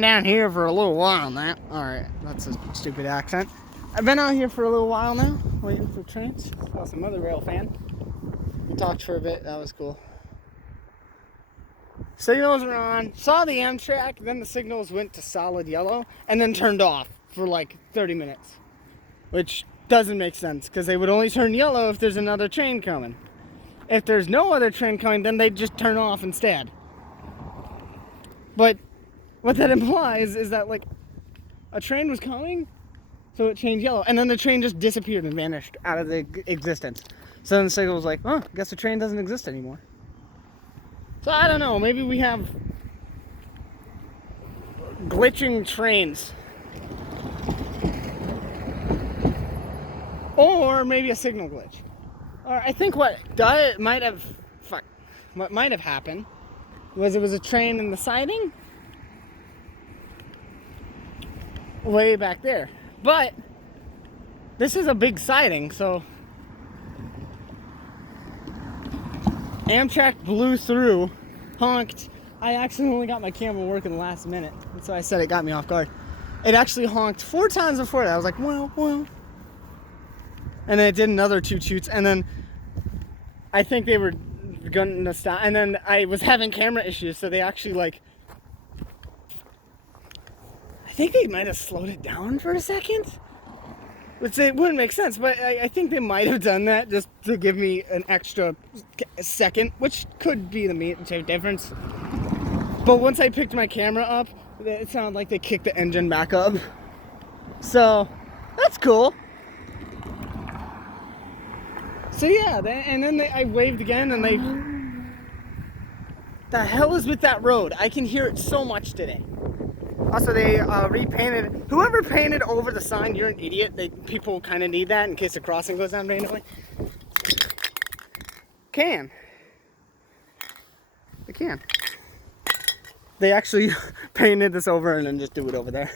Down here for a little while now. Alright, that's a stupid accent. I've been out here for a little while now, waiting for trains. Saw some other rail fan. We talked for a bit, that was cool. Signals were on, saw the Amtrak, then the signals went to solid yellow, and then turned off for like 30 minutes. Which doesn't make sense, because they would only turn yellow if there's another train coming. If there's no other train coming, then they'd just turn off instead. But what that implies is that, like, a train was coming, so it changed yellow, and then the train just disappeared and vanished out of the existence. So then the signal was like, oh, I guess the train doesn't exist anymore. So I don't know, maybe we have glitching trains. Or maybe a signal glitch. Or I think what might have happened was it was a train in the siding way back there. But this is a big siding, so Amtrak blew through, honked. I accidentally got my camera working last minute, and so I said it got me off guard. It actually honked 4 times before that. I was like, well. And then it did another 2 toots, and then I think they were going to stop. And then I was having camera issues, so they actually, like, I think they might have slowed it down for a second. Which it wouldn't make sense, but I think they might have done that just to give me an extra second, which could be the difference. But once I picked my camera up, it sounded like they kicked the engine back up. So, that's cool. So yeah, and then I waved again, and they... The hell is with that road? I can hear it so much today. Also, they repainted... Whoever painted over the sign, you're an idiot. People kind of need that in case the crossing goes down randomly. They can. They actually painted this over and then just do it over there.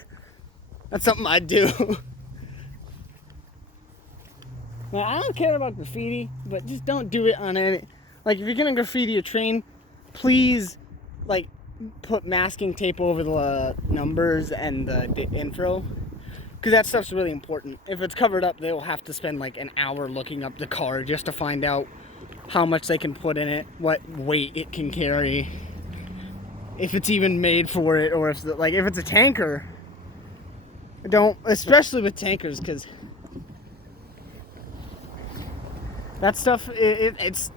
That's something I'd do. Now, I don't care about graffiti, but just don't do it on any... Like, if you're gonna graffiti a train, please, like, put masking tape over the numbers and the info, because that stuff's really important. If it's covered up, they'll have to spend like an hour looking up the car just to find out how much they can put in it, what weight it can carry, if it's even made for it, or if it's a tanker. Don't, especially with tankers, because that stuff, it's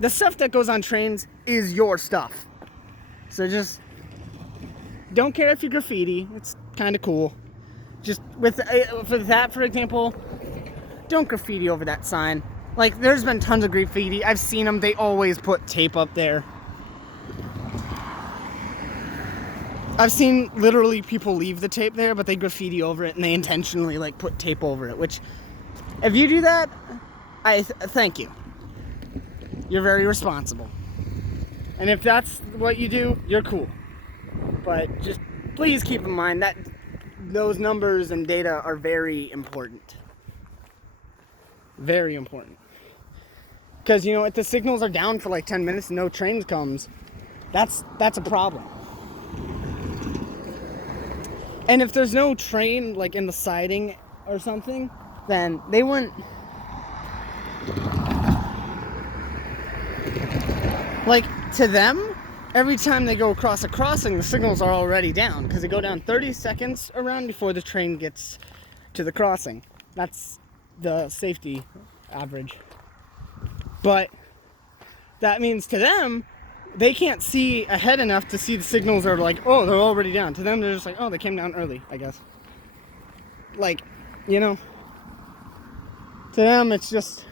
the stuff that goes on trains is your stuff. So just don't care if you graffiti. It's kind of cool. Just for that, for example, don't graffiti over that sign. Like, there's been tons of graffiti. I've seen them. They always put tape up there. I've seen literally people leave the tape there, but they graffiti over it and they intentionally like put tape over it. Which, if you do that, I thank you. You're very responsible. And if that's what you do, you're cool. But just please keep in mind that those numbers and data are very important. Very important. Because, you know, if the signals are down for like 10 minutes and no train comes, that's a problem. And if there's no train like in the siding or something, then they wouldn't... Like, to them, every time they go across a crossing, the signals are already down, because they go down 30 seconds around before the train gets to the crossing. That's the safety average. But that means to them, they can't see ahead enough to see the signals are like, oh, they're already down. To them, they're just like, oh, they came down early, I guess. Like, you know, to them, it's just...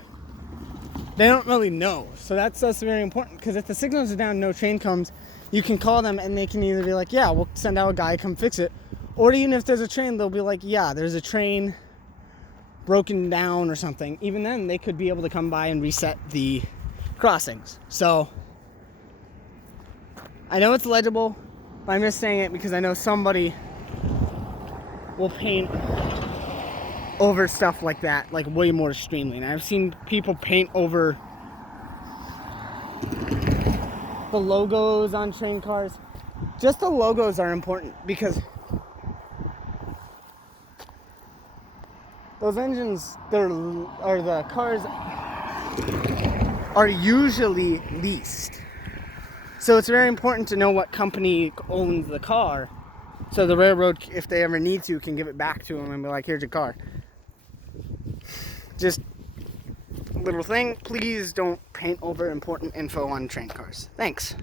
They don't really know. So that's very important, because if the signals are down, no train comes, you can call them and they can either be like, yeah, we'll send out a guy, come fix it. Or even if there's a train, they'll be like, yeah, there's a train broken down or something. Even then, they could be able to come by and reset the crossings. So I know it's legible, but I'm just saying it because I know somebody will paint over stuff like that, like way more extremely. And I've seen people paint over the logos on train cars. just the logos are important because those engines, or the cars are usually leased. So it's very important to know what company owns the car. So the railroad, if they ever need to, can give it back to them and be like, here's your car. Just a little thing, please don't paint over important info on train cars. Thanks.